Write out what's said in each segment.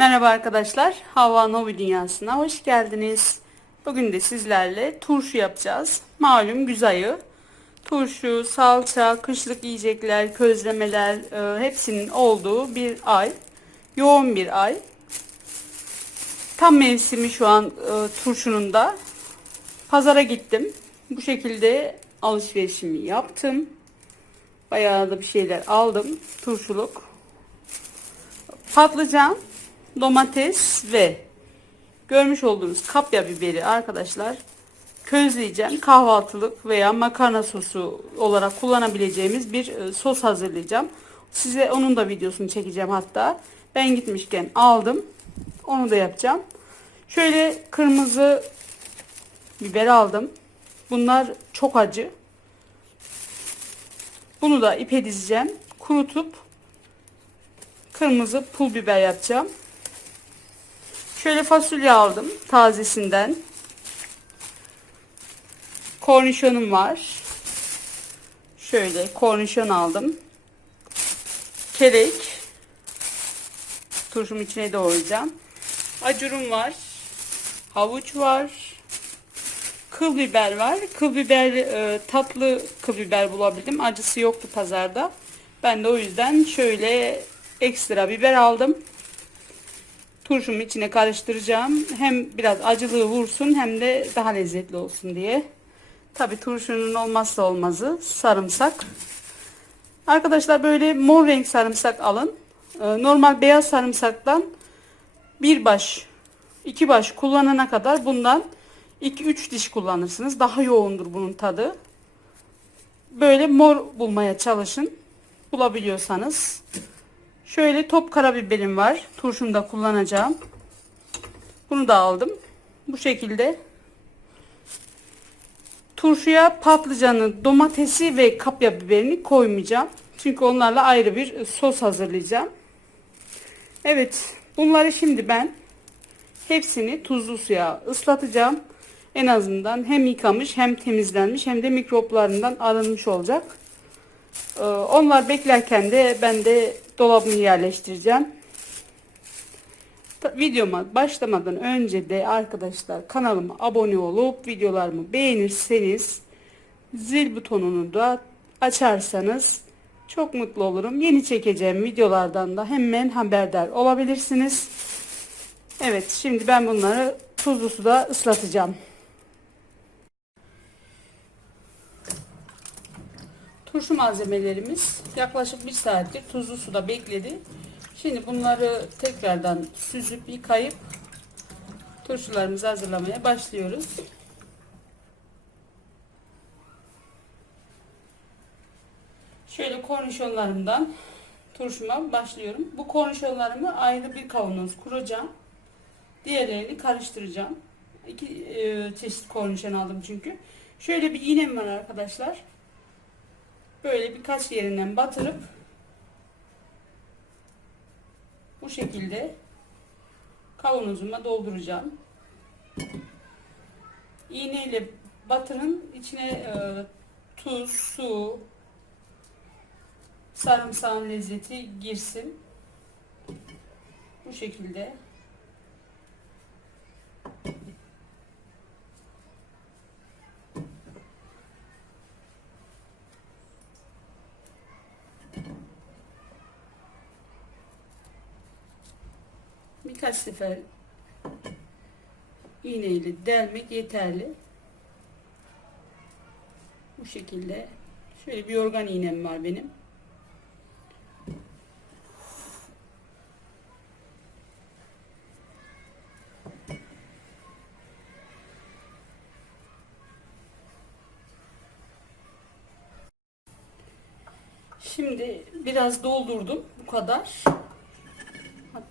Merhaba arkadaşlar. Hava Novi Dünyası'na hoş geldiniz. Bugün de sizlerle turşu yapacağız. Malum güz ayı. Turşu, salça, kışlık yiyecekler, közlemeler e, hepsinin olduğu bir ay. Yoğun bir ay. Tam mevsimi şu an e, turşunun da. Pazara gittim. Bu şekilde alışverişimi yaptım. Bayağı da bir şeyler aldım. Turşuluk. Patlıcan, domates ve görmüş olduğunuz kapya biberi arkadaşlar közleyeceğim. Kahvaltılık veya makarna sosu olarak kullanabileceğimiz bir e, sos hazırlayacağım. Size onun da videosunu çekeceğim hatta. Ben gitmişken aldım. Onu da yapacağım. Şöyle kırmızı biber aldım. Bunlar çok acı. Bunu da ipe dizeceğim. Kurutup kırmızı pul biber yapacağım. Şöyle fasulye aldım tazesinden. Kornişonum var. Şöyle kornişon aldım. Kelek. Turşum içine doğrayacağım. Acurum var. Havuç var. Kıl biber var. Kıl biber e, tatlı kıl biber bulabildim. Acısı yoktu pazarda. Ben de o yüzden şöyle ekstra biber aldım. Turşumu içine karıştıracağım. Hem biraz acılığı vursun hem de daha lezzetli olsun diye. Tabi turşunun olmazsa olmazı sarımsak. Arkadaşlar böyle mor renk sarımsak alın. Ee, Normal beyaz sarımsaktan bir baş, iki baş kullanana kadar bundan 2-3 diş kullanırsınız. Daha yoğundur bunun tadı. Böyle mor bulmaya çalışın. Bulabiliyorsanız. Şöyle top karabiberim var. Turşumda kullanacağım. Bunu da aldım. Bu şekilde. Turşuya patlıcanı, domatesi ve kapya biberini koymayacağım. Çünkü onlarla ayrı bir sos hazırlayacağım. Evet. Bunları şimdi ben hepsini tuzlu suya ıslatacağım. En azından hem yıkamış hem temizlenmiş hem de mikroplarından arınmış olacak. Ee, Onlar beklerken de ben de dolabımı yerleştireceğim. Videoma başlamadan önce de arkadaşlar kanalıma abone olup videolarımı beğenirseniz zil butonunu da açarsanız çok mutlu olurum. Yeni çekeceğim videolardan da hemen haberdar olabilirsiniz. Evet şimdi ben bunları tuzlu suda ıslatacağım. Turşu malzemelerimiz yaklaşık bir saattir tuzlu suda bekledi. Şimdi bunları tekrardan süzüp yıkayıp turşularımızı hazırlamaya başlıyoruz. Şöyle kornişonlarımdan turşuma başlıyorum. Bu kornişonlarımı ayrı bir kavanoz kuracağım. Diğerlerini karıştıracağım. İki e, çeşit kornişon aldım çünkü. Şöyle bir iğnem var arkadaşlar böyle birkaç yerinden batırıp bu şekilde kavanozuma dolduracağım. İğneyle batırın içine e, tuz, su, sarımsağın lezzeti girsin. Bu şekilde birkaç sefer iğneyle delmek yeterli. Bu şekilde şöyle bir organ iğnem var benim. Şimdi biraz doldurdum bu kadar.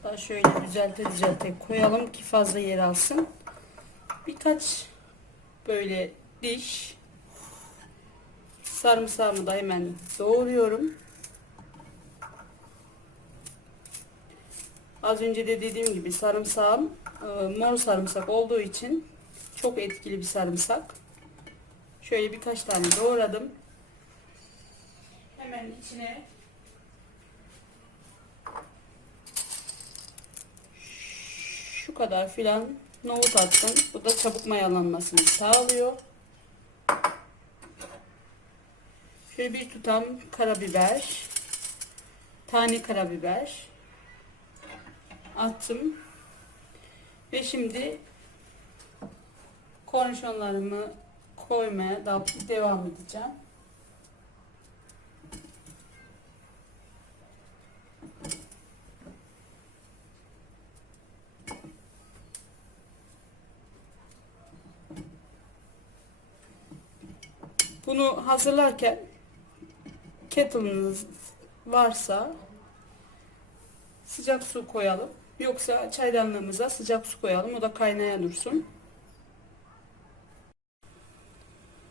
Hatta şöyle düzelte düzelte koyalım ki fazla yer alsın. Birkaç böyle diş sarımsağımı da hemen doğruyorum. Az önce de dediğim gibi sarımsağım e, mor sarımsak olduğu için çok etkili bir sarımsak. Şöyle birkaç tane doğradım. Hemen içine kadar filan nohut attım. Bu da çabuk mayalanmasını sağlıyor. Şöyle bir tutam karabiber. Tane karabiber. Attım. Ve şimdi kornişonlarımı koymaya devam edeceğim. Bunu hazırlarken kettle'ınız varsa sıcak su koyalım. Yoksa çaydanlığımıza sıcak su koyalım. O da kaynaya dursun.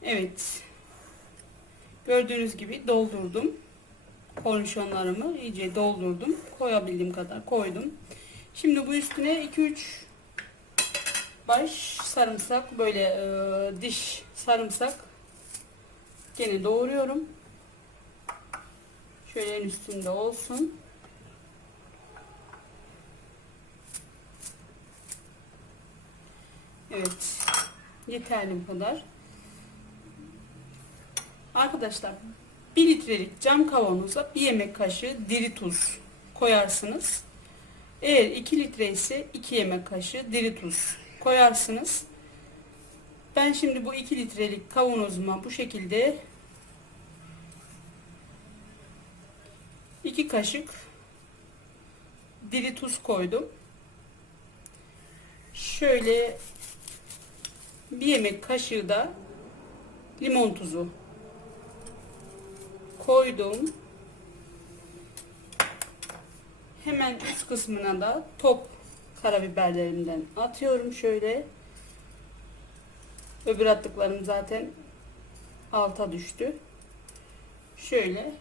Evet. Gördüğünüz gibi doldurdum. Kornişonlarımı iyice doldurdum. Koyabildiğim kadar koydum. Şimdi bu üstüne 2-3 baş sarımsak böyle e, diş sarımsak gene doğruyorum. Şöyle en üstünde olsun. Evet. Yeterli bu kadar. Arkadaşlar 1 litrelik cam kavanoza 1 yemek kaşığı diri tuz koyarsınız. Eğer 2 litre ise 2 yemek kaşığı diri tuz koyarsınız. Ben şimdi bu 2 litrelik kavanozuma bu şekilde 2 kaşık diri tuz koydum. Şöyle bir yemek kaşığı da limon tuzu koydum. Hemen üst kısmına da top karabiberlerimden atıyorum şöyle. Öbür attıklarım zaten alta düştü. Şöyle.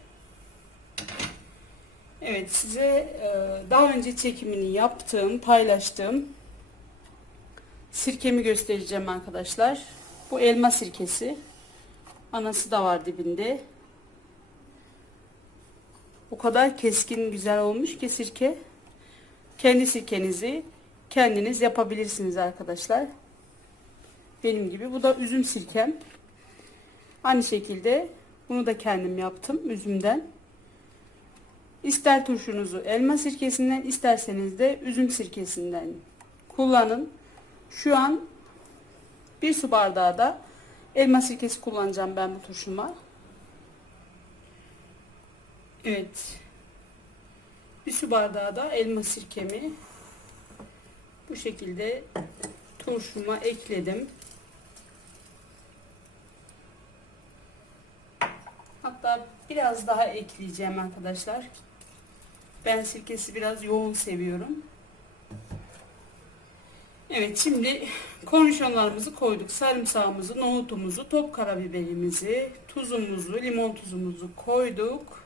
Evet size e, daha önce çekimini yaptığım, paylaştığım sirkemi göstereceğim arkadaşlar. Bu elma sirkesi. Anası da var dibinde. O kadar keskin güzel olmuş ki sirke. Kendi sirkenizi kendiniz yapabilirsiniz arkadaşlar. Benim gibi. Bu da üzüm sirkem. Aynı şekilde bunu da kendim yaptım üzümden. İster turşunuzu elma sirkesinden isterseniz de üzüm sirkesinden kullanın. Şu an bir su bardağı da elma sirkesi kullanacağım ben bu turşuma. Evet. Bir su bardağı da elma sirkemi bu şekilde turşuma ekledim. Hatta biraz daha ekleyeceğim arkadaşlar. Ben sirkesi biraz yoğun seviyorum. Evet şimdi kornişonlarımızı koyduk. Sarımsağımızı, nohutumuzu, top karabiberimizi, tuzumuzu, limon tuzumuzu koyduk.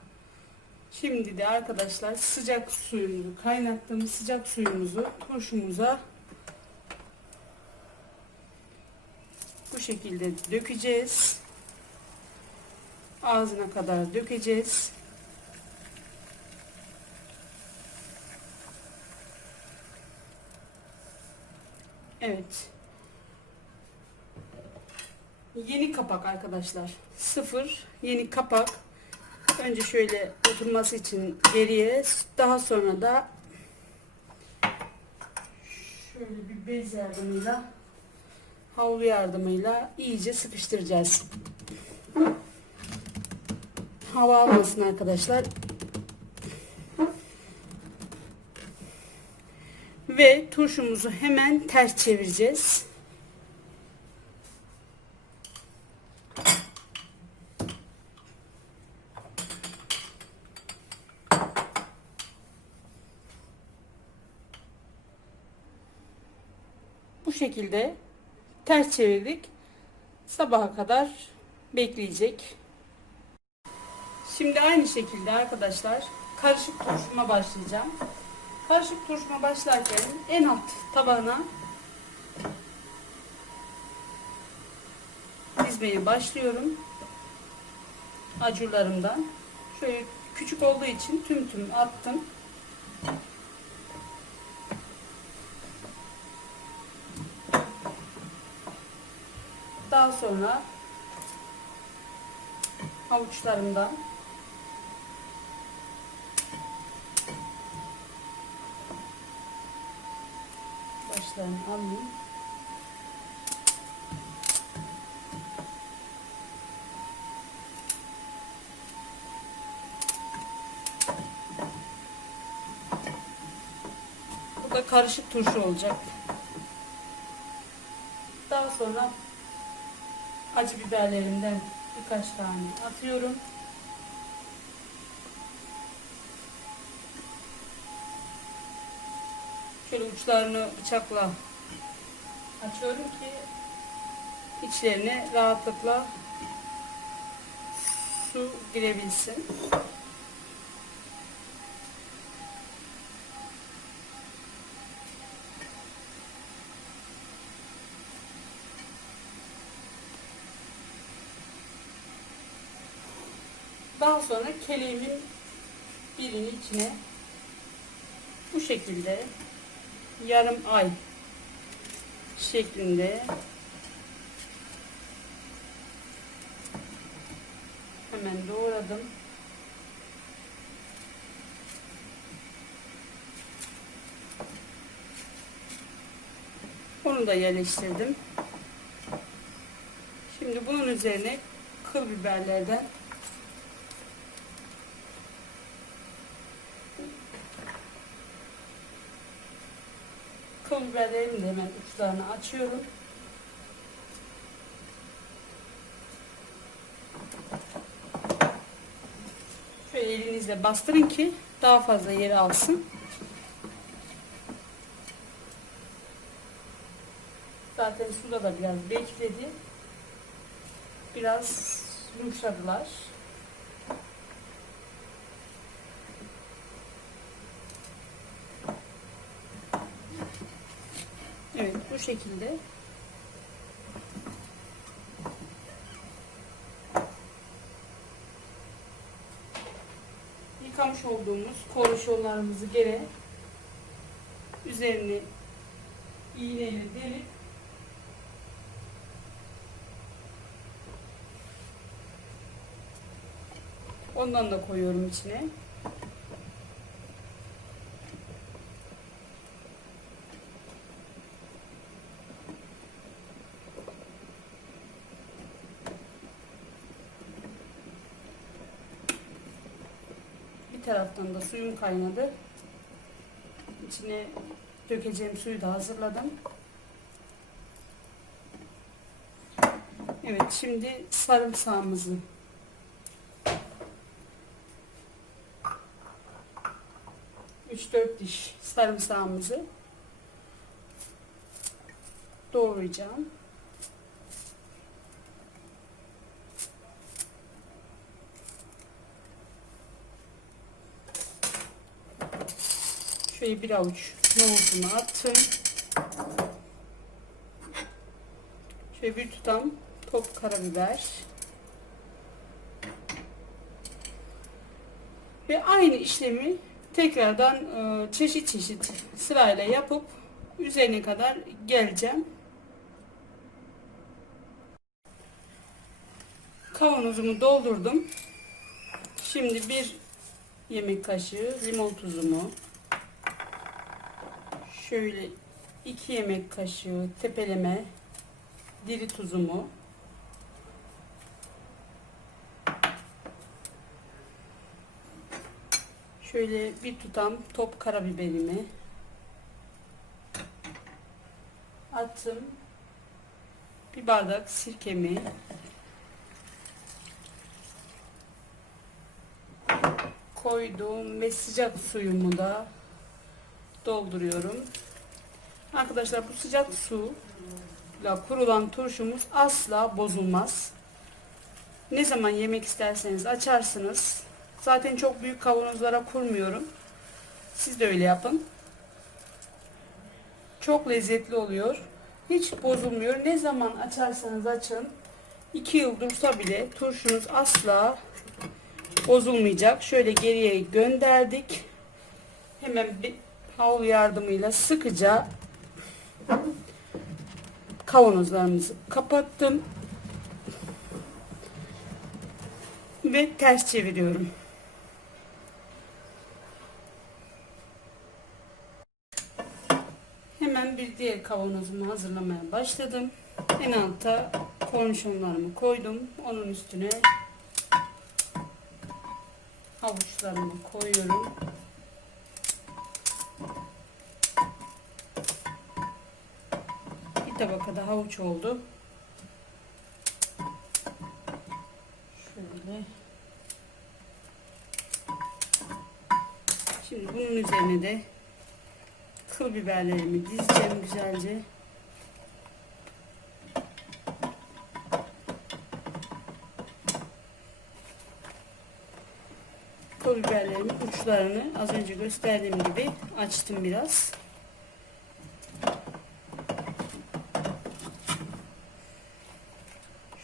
Şimdi de arkadaşlar sıcak suyumuzu kaynattığımız sıcak suyumuzu turşumuza bu şekilde dökeceğiz. Ağzına kadar dökeceğiz. Evet. Yeni kapak arkadaşlar. Sıfır yeni kapak. Önce şöyle oturması için geriye daha sonra da şöyle bir bez yardımıyla havlu yardımıyla iyice sıkıştıracağız. Hava almasın arkadaşlar. Ve turşumuzu hemen ters çevireceğiz. Bu şekilde ters çevirdik. Sabaha kadar bekleyecek. Şimdi aynı şekilde arkadaşlar karışık turşuma başlayacağım. Karışık turşuma başlarken en alt tabağına dizmeye başlıyorum. Acurlarımdan. Şöyle küçük olduğu için tüm tüm attım. Daha sonra havuçlarımdan başlarını alayım. Bu da karışık turşu olacak. Daha sonra acı biberlerimden birkaç tane atıyorum. Şöyle uçlarını bıçakla açıyorum ki içlerine rahatlıkla su girebilsin. Daha sonra keleğimin birini içine bu şekilde yarım ay şeklinde hemen doğradım. Onu da yerleştirdim. Şimdi bunun üzerine kıl biberlerden kıl biberlerimi de hemen uçlarını açıyorum. Şöyle elinizle bastırın ki daha fazla yeri alsın. Zaten suda da biraz bekledi. Biraz yumuşadılar. Evet bu şekilde. Yıkamış olduğumuz kornişonlarımızı gene üzerine iğneyle delip ondan da koyuyorum içine. Taraftan da suyum kaynadı. İçine dökeceğim suyu da hazırladım. Evet şimdi sarımsağımızı üç dört diş sarımsağımızı doğrayacağım. Şöyle bir avuç nohutumu attım. Şöyle bir tutam top karabiber. Ve aynı işlemi tekrardan e, çeşit çeşit sırayla yapıp üzerine kadar geleceğim. Kavanozumu doldurdum. Şimdi bir yemek kaşığı limon tuzumu, şöyle 2 yemek kaşığı tepeleme diri tuzumu. Şöyle bir tutam top karabiberimi. Attım. Bir bardak sirkemi. Koydum ve sıcak suyumu da dolduruyorum. Arkadaşlar bu sıcak su ile kurulan turşumuz asla bozulmaz. Ne zaman yemek isterseniz açarsınız. Zaten çok büyük kavanozlara kurmuyorum. Siz de öyle yapın. Çok lezzetli oluyor. Hiç bozulmuyor. Ne zaman açarsanız açın. 2 yıl dursa bile turşunuz asla bozulmayacak. Şöyle geriye gönderdik. Hemen havlu yardımıyla sıkıca kavanozlarımızı kapattım. Ve ters çeviriyorum. Hemen bir diğer kavanozumu hazırlamaya başladım. En alta kornişonlarımı koydum. Onun üstüne havuçlarımı koyuyorum. Tabaka da havuç oldu. Şöyle. Şimdi bunun üzerine de kıl biberlerimi dizeceğim güzelce. Kıl biberlerimin uçlarını az önce gösterdiğim gibi açtım biraz.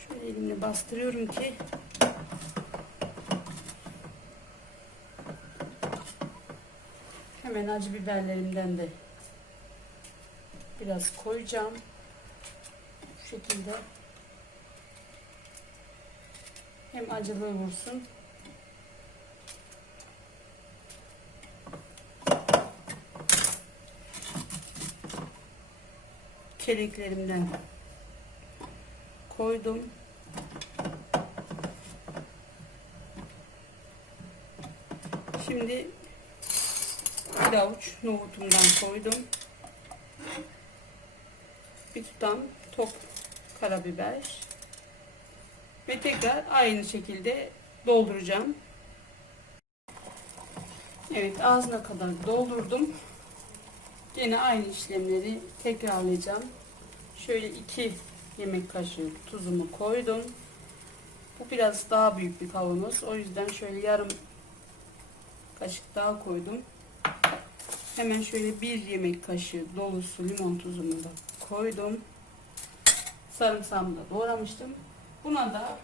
Şöyle elimle bastırıyorum ki hemen acı biberlerimden de biraz koyacağım. Bu şekilde hem acılığı vursun keleklerimden koydum. Şimdi bir avuç nohutumdan koydum. Bir tutam top karabiber. Ve tekrar aynı şekilde dolduracağım. Evet ağzına kadar doldurdum. Yine aynı işlemleri tekrarlayacağım. Şöyle iki yemek kaşığı tuzumu koydum. Bu biraz daha büyük bir kavanoz. O yüzden şöyle yarım kaşık daha koydum. Hemen şöyle bir yemek kaşığı dolusu limon tuzumu da koydum. Sarımsağımı da doğramıştım. Buna da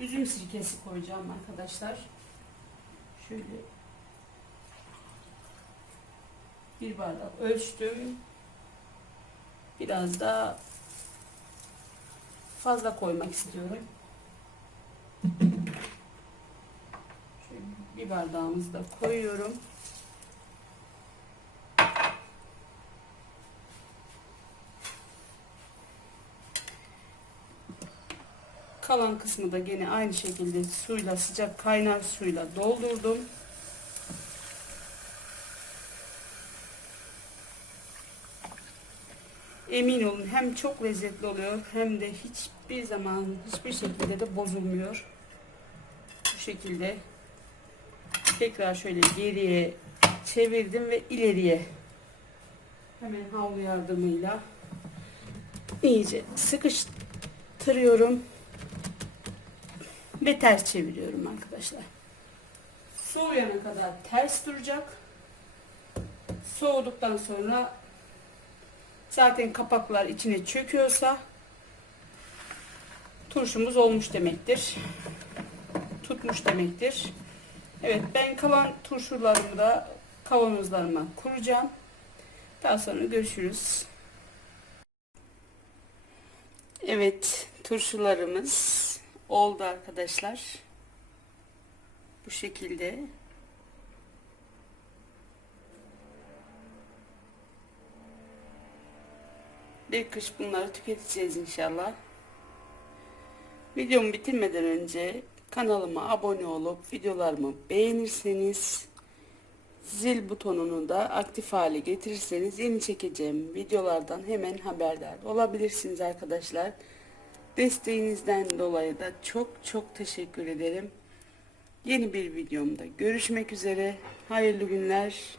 üzüm sirkesi koyacağım arkadaşlar. Şöyle bir bardak ölçtüm. Biraz da fazla koymak istiyorum. Şöyle bir bardağımızı da koyuyorum. Kalan kısmı da gene aynı şekilde suyla sıcak kaynar suyla doldurdum. Emin olun hem çok lezzetli oluyor hem de hiçbir zaman hiçbir şekilde de bozulmuyor. Bu şekilde tekrar şöyle geriye çevirdim ve ileriye hemen havlu yardımıyla iyice sıkıştırıyorum ve ters çeviriyorum arkadaşlar. Soğuyana kadar ters duracak. Soğuduktan sonra zaten kapaklar içine çöküyorsa turşumuz olmuş demektir. Tutmuş demektir. Evet ben kalan turşularımı da kavanozlarıma kuracağım. Daha sonra görüşürüz. Evet turşularımız oldu arkadaşlar. Bu şekilde. Bir kış bunları tüketeceğiz inşallah. Videomu bitirmeden önce kanalıma abone olup videolarımı beğenirseniz zil butonunu da aktif hale getirirseniz yeni çekeceğim videolardan hemen haberdar olabilirsiniz arkadaşlar. Desteğinizden dolayı da çok çok teşekkür ederim. Yeni bir videomda görüşmek üzere. Hayırlı günler.